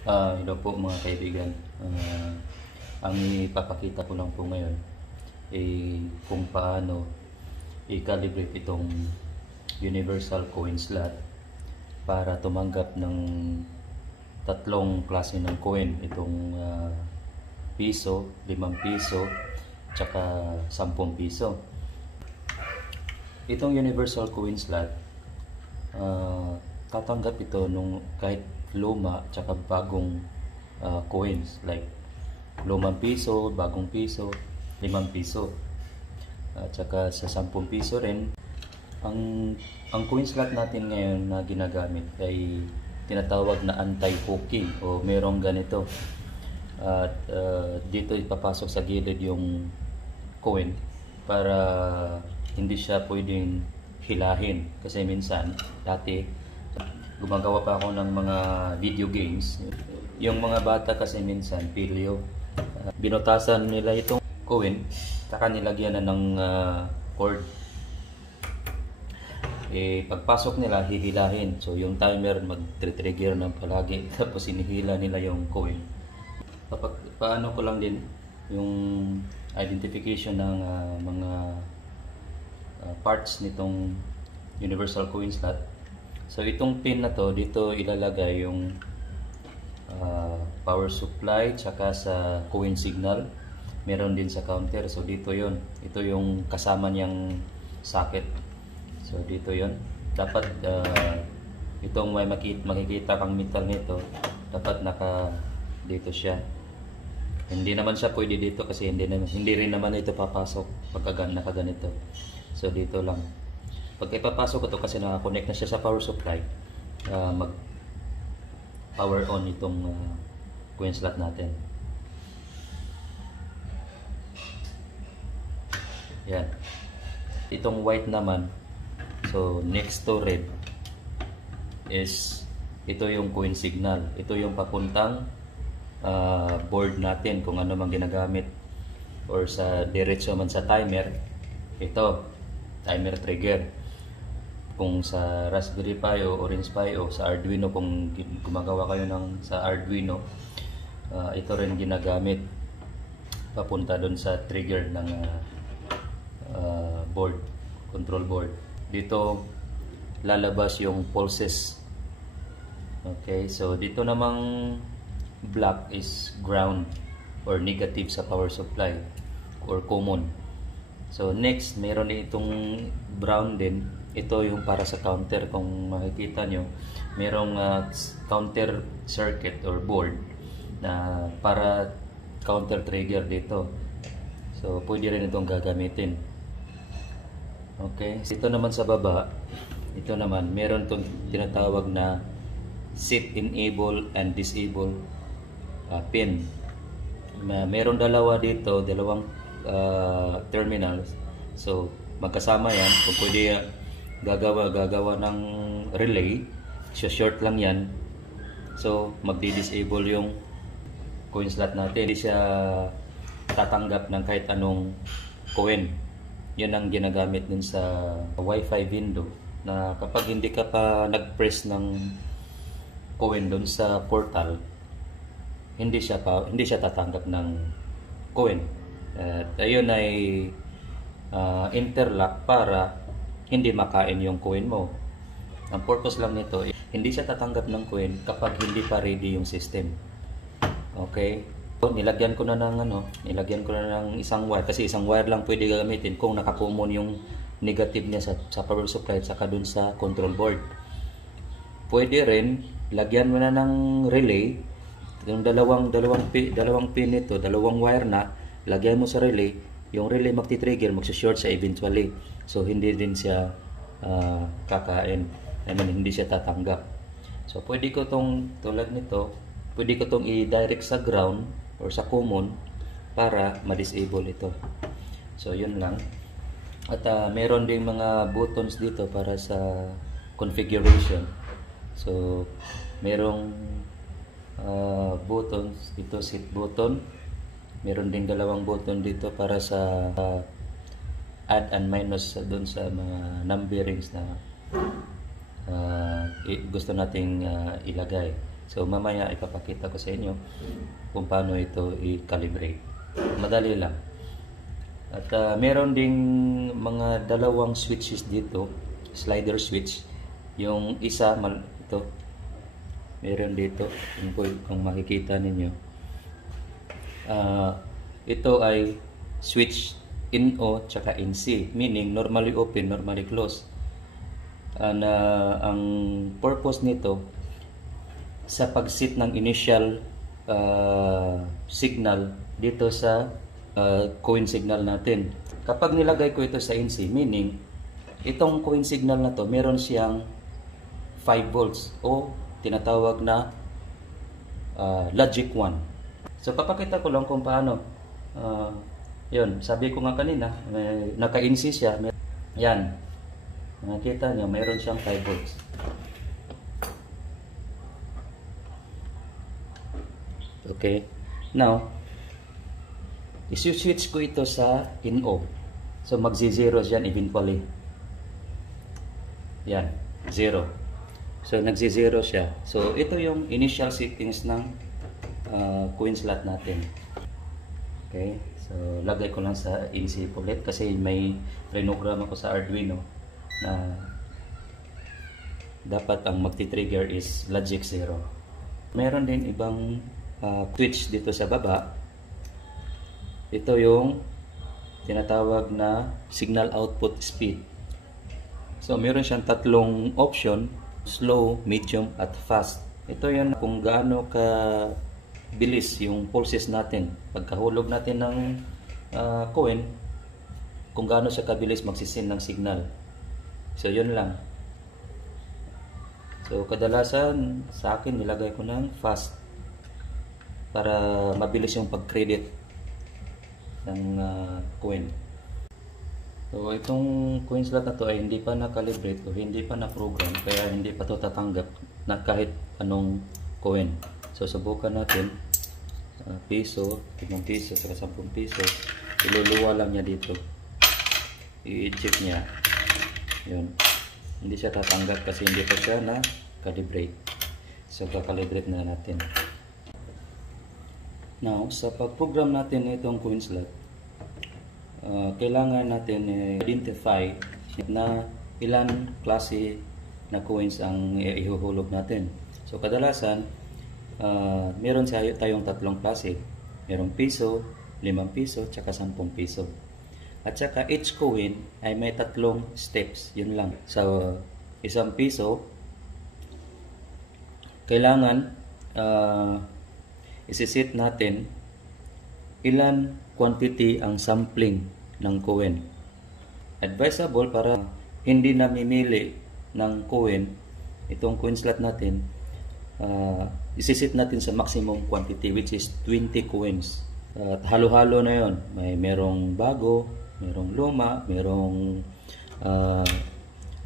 Hello po mga kaibigan. Ang ipapakita ko lang po ngayon ay kung paano i-calibrate itong universal coin slot para tumanggap ng tatlong klase ng coin. Itong piso, 5 piso, tsaka 10 piso. Itong universal coin slot, tatanggap ito nung kahit luma tsaka bagong coins, like lumang piso, bagong piso, 5 piso, at saka sa 10 piso rin. Ang coin slot natin ngayon na ginagamit ay tinatawag na anti-hooking, o merong ganito. At dito ipapasok sa gilid yung coin para hindi siya pwedeng hilahin, kasi minsan dati gumagawa pa ako ng mga video games. Yung mga bata kasi minsan pilyo, binutasan nila itong coin, saka nilagyan na ng cord. Pagpasok nila hihilahin, so yung timer mag-trigger na palagi tapos inihila nila yung coin. Paano ko lang din yung identification ng mga parts nitong universal coin slot. So itong pin na to, dito ilalagay yung power supply tsaka sa coin signal. Meron din sa counter, so dito yon. Ito yung kasama niyang socket. So dito yon. Dapat itong may makikita kang metal nito, dapat naka dito siya. Hindi naman siya pwede dito kasi hindi rin naman ito papasok pagka nakaganito. So dito lang. Pag ipapasok ko to kasi naka-connect na siya sa power supply, mag power on itong coin slot natin. Yan. Itong white naman, so next to red is ito yung coin signal. Ito yung papuntang board natin kung ano mang ginagamit, or sa diretso man sa timer, ito timer trigger. Kung sa Raspberry Pi o Orange Pi o sa Arduino, kung gumagawa kayo sa Arduino, ito rin ginagamit papunta doon sa trigger ng board, control board. Dito lalabas yung pulses. Okay, so dito namang black is ground or negative sa power supply or common. So next, meron din itong brown din. Ito yung para sa counter. Kung makikita nyo, merong counter circuit or board na para counter trigger dito. So pwede rin itong gagamitin. Okay, ito naman sa baba, ito naman meron itong tinatawag na set enable and disable pin. Meron dalawa dito, dalawang terminals. So magkasama yan. Kung pwede gagawa ng relay, short lang yan. So magdi-disable yung coin slot natin. Hindi siya tatanggap ng kahit anong coin. Yan ang ginagamit din sa Wi-Fi window, na kapag hindi ka pa nag-press ng coin doon sa portal, hindi siya tatanggap ng coin. At ayun ay interlock para hindi makain yung coin mo. Ang purpose lang nito, hindi siya tatanggap ng coin kapag hindi pa ready yung system. Okay? So, nilagyan ko na ng isang wire, kasi isang wire lang pwede gagamitin kung nakacommon yung negative niya sa power supply at saka dun sa control board. Pwede rin lagyan mo na ng relay, yung dalawang pin nito, dalawang wire na lagyan mo sa relay. Yung relay magti-trigger, magsi-short siya eventually. So hindi din siya kakain. Hindi siya tatanggap. So pwede ko tulad nito, pwede ko i-direct sa ground or sa common para ma-disable ito. So yun lang. At meron ding mga buttons dito para sa configuration. So merong buttons dito, set button. Meron ding dalawang button dito para sa add and minus doon sa mga numberings na gusto nating ilagay. So mamaya ipapakita ko sa inyo kung paano ito i-calibrate. Madali lang. At meron ding mga dalawang switches dito, slider switch. Yung isa, ito, meron dito, kung makikita ninyo. Ito ay switch in O tsaka in C, meaning normally open, normally close. Ang purpose nito, sa pag-set ng initial signal dito sa coin signal natin. Kapag nilagay ko ito sa NC, meaning itong coin signal na to meron siyang 5 volts o tinatawag na logic 1. So papakita ko lang kung paano. Yun, sabi ko nga kanina, naka-NC siya. Yan, nakita nyo, meron siyang 5 volts. Okay, now isi-switch ko ito sa in-O. So magzi-zero yan eventually. Yan, 0. So nagzi-zero siya. So ito yung initial settings ng coin slot natin. Okay, so lagay ko lang sa NC ulit kasi may program ako sa Arduino na dapat ang magti-trigger is logic 0. Meron din ibang switch dito sa baba. Ito yung tinatawag na signal output speed. So meron siyang tatlong option, slow, medium at fast. Ito yun kung gaano ka bilis yung pulses natin. Pagkahulog natin ng coin, kung gaano siya kabilis magsisend ng signal. So yun lang. So kadalasan sa akin nilagay ko ng fast para mabilis yung pag-credit ng coin. So itong coin slot na to ay hindi pa na-calibrate o hindi pa na-program, kaya hindi pa to tatanggap na kahit anong coin. So subukan natin, piso, 5 piso, saka 10 piso, iluluwa lang niya dito, i-eject niya, yun, hindi siya tatanggap kasi hindi pa siya na-calibrate. So kakalibrate na natin. Now, sa pag-program natin itong coin slot, kailangan natin identify na ilan klase na coins ang ihuhulog natin. So, kadalasan, meron tayong tatlong klase. Merong piso, 5 piso, tsaka 10 piso. At saka each coin ay may tatlong steps. Yun lang. So, 1 piso, kailangan isi-set natin ilan quantity ang sampling ng coin. Advisable para hindi namimili ng coin, itong coin slot natin, isi-set natin sa maximum quantity which is 20 coins. At halo-halo na yon. Merong bago, merong luma, merong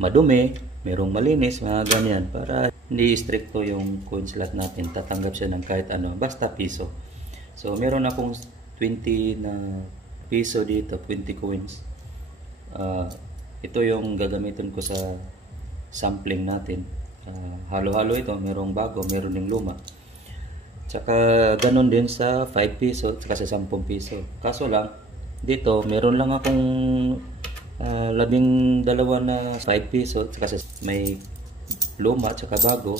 madumi, merong malinis, mga ganyan, para hindi stricto yung coin slot natin, tatanggap siya ng kahit ano, basta piso. So meron akong 20 na piso dito, 20 coins. Ito yung gagamitin ko sa sampling natin. Halo-halo ito, merong bago, meron ding luma. Tsaka ganun din sa 5 piso, tsaka sa 10 piso. Kaso lang, dito meron lang akong 12 na 5 piso, tsaka may luma tsaka bago.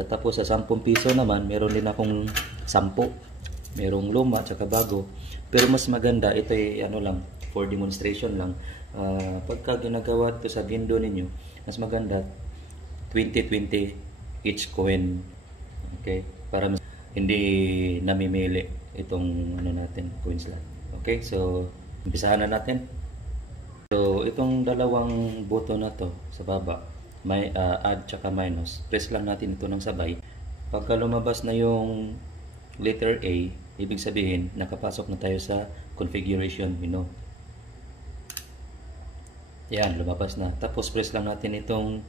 At tapos sa 10 piso naman meron din akong 10, merong luma tsaka bago. Pero mas maganda ito ay ano lang, for demonstration lang. Pagka ginagawa ito sa window ninyo, mas maganda 20-20 each coin. Okay, para hindi namimili itong ano natin, coin slot. Okay, so umpisahan na natin. So itong dalawang button na to sa baba, may add tsaka minus, press lang natin ito ng sabay. Pagka lumabas na yung letter A, ibig sabihin nakapasok na tayo sa configuration menu. Yan, lumabas na. Tapos press lang natin itong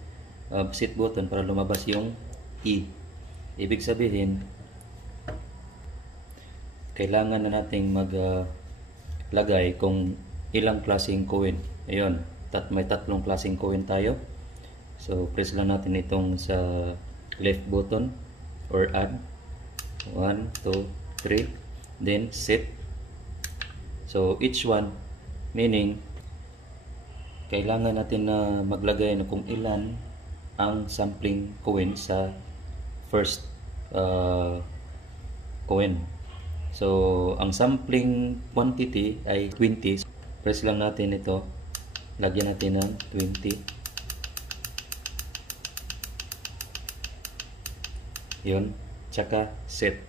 set button para lumabas yung E. Ibig sabihin kailangan na nating maglagay kung ilang klaseng coin. Ayun, may tatlong klaseng coin tayo. So press lang natin itong sa left button or add 1, 2, 3, then set. So each one, meaning kailangan natin na maglagay na kung ilan ang sampling coin sa first coin. So ang sampling quantity ay 20. Press lang natin ito, lagyan natin ng 20. Yun, tsaka set.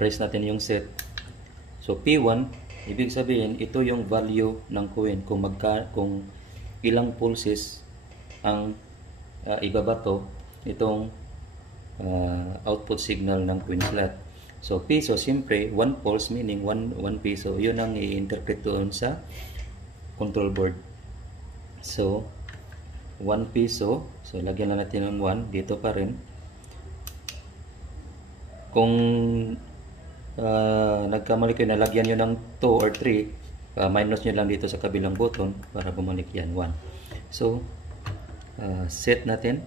Press natin yung set. So P1, ibig sabihin ito yung value ng coin kung ilang pulses ang ibabato itong output signal ng coin slot. So piso, siyempre 1 pulse meaning 1 piso, yun ang i-interpret doon sa control board. So 1 piso, so lagyan na natin ng 1 dito pa rin. Kung nagkamali kayo, nalagyan nyo ng 2 or 3, minus nyo lang dito sa kabilang button para bumalik yan 1. So set natin,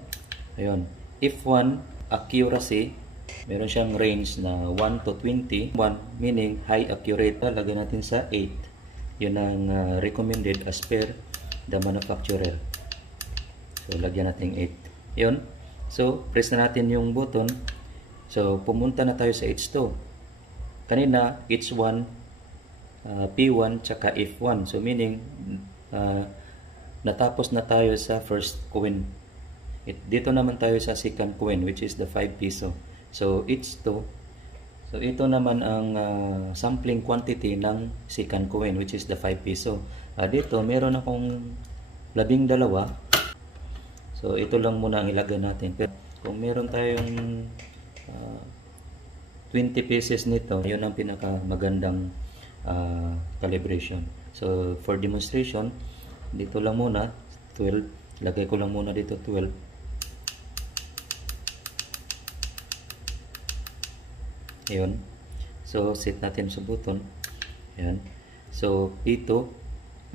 ayun, if 1 accuracy, meron siyang range na 1 to 20. 1 meaning high accurate, lagyan natin sa 8. Yun ang recommended as per the manufacturer. So lagyan natin 8. Yun. So press na natin yung button. So pumunta na tayo sa H2. Kanina H1, P1 tsaka F1. So meaning natapos na tayo sa first coin. Dito naman tayo sa second coin, which is the 5 piso. So H2, so ito naman ang sampling quantity ng second coin, which is the 5 piso. Dito meron akong 12. So ito lang muna ang ilagay natin. Pero kung meron tayong 20 pieces nito, yun ang pinaka magandang calibration. So for demonstration, dito lang muna 12, lagay ko lang muna dito 12. Ayun. So set natin sa button. Ayan. So ito,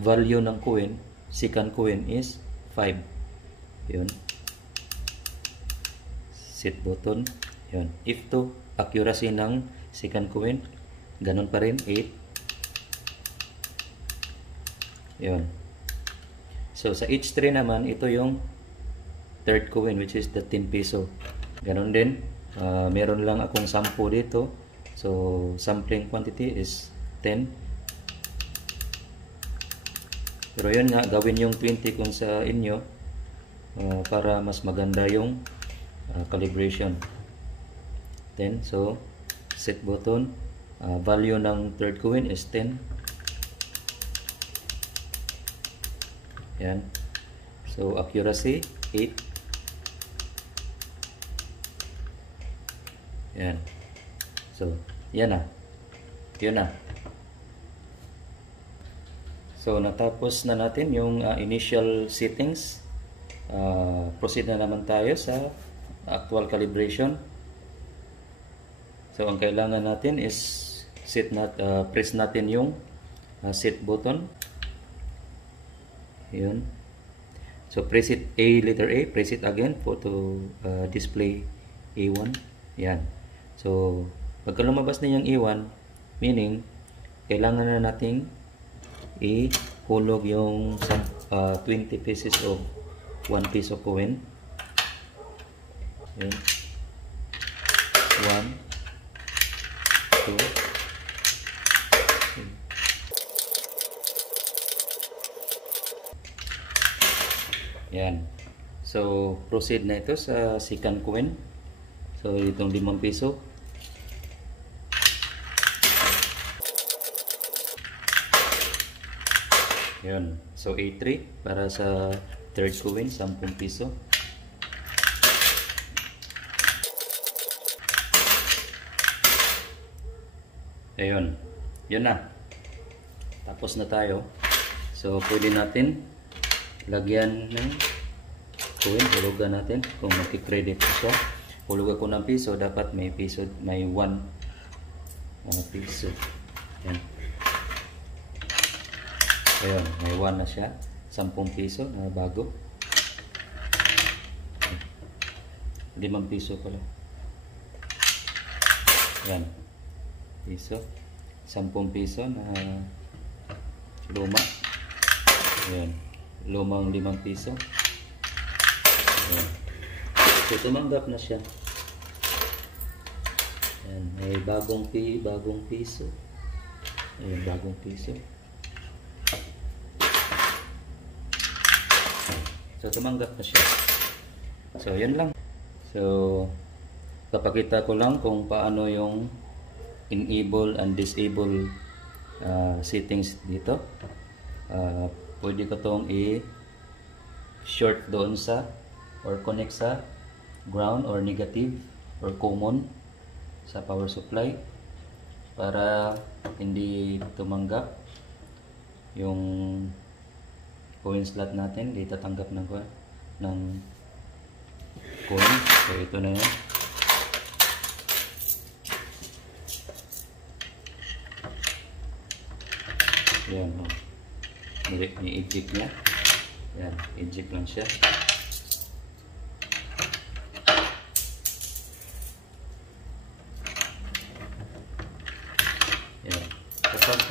value ng coin, second coin is 5. Ayun. Set button. Ayun. If to, accuracy ng second coin, ganun pa rin, 8. Ayun. So sa H3 naman, ito yung third coin, which is the 10 piso. Ganun din. Meron lang akong 10 dito. So sampling quantity is 10. Pero yun nga, gawin yung 20 kung sa inyo para mas maganda yung calibration. 10. So set button. Value ng third coin is 10. Yan. So accuracy 8. Yan. So yan na. Yun na. So natapos na natin yung initial settings. Proceed na naman tayo sa actual calibration. So ang kailangan natin is press natin yung set button. Yun. So press it, letter A, press it again to display A1. Yan. So pagka lumabas na yung A1, meaning kailangan na nating ihulog yung 20 pieces of 1 piso coin. Yan. 1, 2, yan. So proceed na ito sa second coin. So itong 5 piso. Yun. So A3 para sa third coin, 10 piso. Ayun. Yun na. Tapos na tayo. So pwede natin lagyan ng coin. Hulugan natin kung makikredit siya. Hulog ako ng piso, dapat may piso, may 1 piso. Yan. Ayun, may 1 na siya. 10 piso na bago. 5 piso pala. Yan. Piso. 10 piso na luma. Yan. Lumang 5 piso. Yan. So, tumanggap na siya. Yan. May bagong piso. Ayan, bagong piso. So, tumanggap na siya. So, yun lang. So, papakita ko lang kung paano yung enable and disable settings dito. Pwede ko itong i-short doon sa or connect sa ground or negative or common sa power supply para hindi tumanggap yung coin slot natin. Di tatanggap ng coin. So, ito na yun. Yan, no. Ni-eject niya. Yan, eject lang siya. Yan. Kapag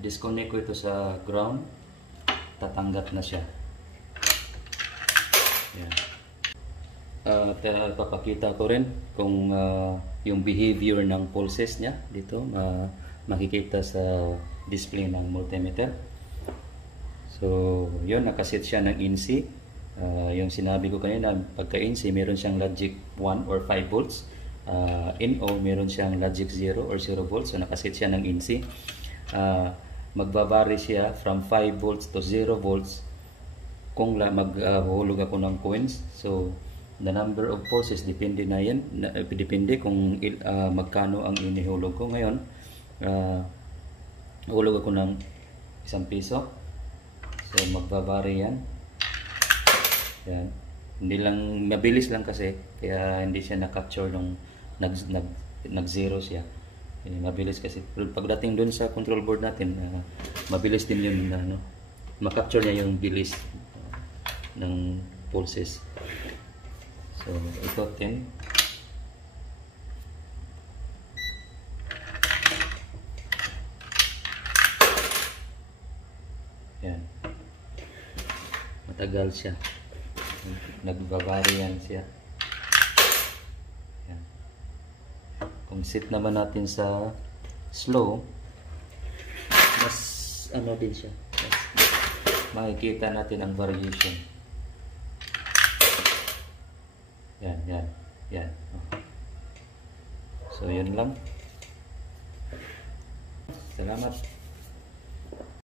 i-disconnect ko ito sa ground, tatanggap na siya. Yan. Papakita ko rin kung yung behavior ng pulses niya dito makikita sa display ng multimeter. So, yun, nakaset siya ng INC. Yung sinabi ko kanina, pagka INC, meron siyang logic 1 or 5 volts. NO, meron siyang logic 0 or 0 volts. So, nakaset siya ng INC. Magbabari siya from 5 volts to 0 volts kung maghulog ako ng coins. So, the number of pulses, depende na yan. Depende kung magkano ang inihulog ko. Ngayon, hulog ako ng 1 piso. So, magbabari yan. Yan. Hindi lang, mabilis lang kasi. Kaya hindi siya na-capture nung nag-zero siya. Mabilis kasi. Pero pagdating dun sa control board natin, mabilis din yun na ma-capture niya yung bilis ng pulses. So, ito 10. Yan. Matagal siya. Nagbabari yan siya. Yan. Kung set naman natin sa slow, mas ano din siya. Makikita natin ang variation. Yan. So, yun lang. Salamat.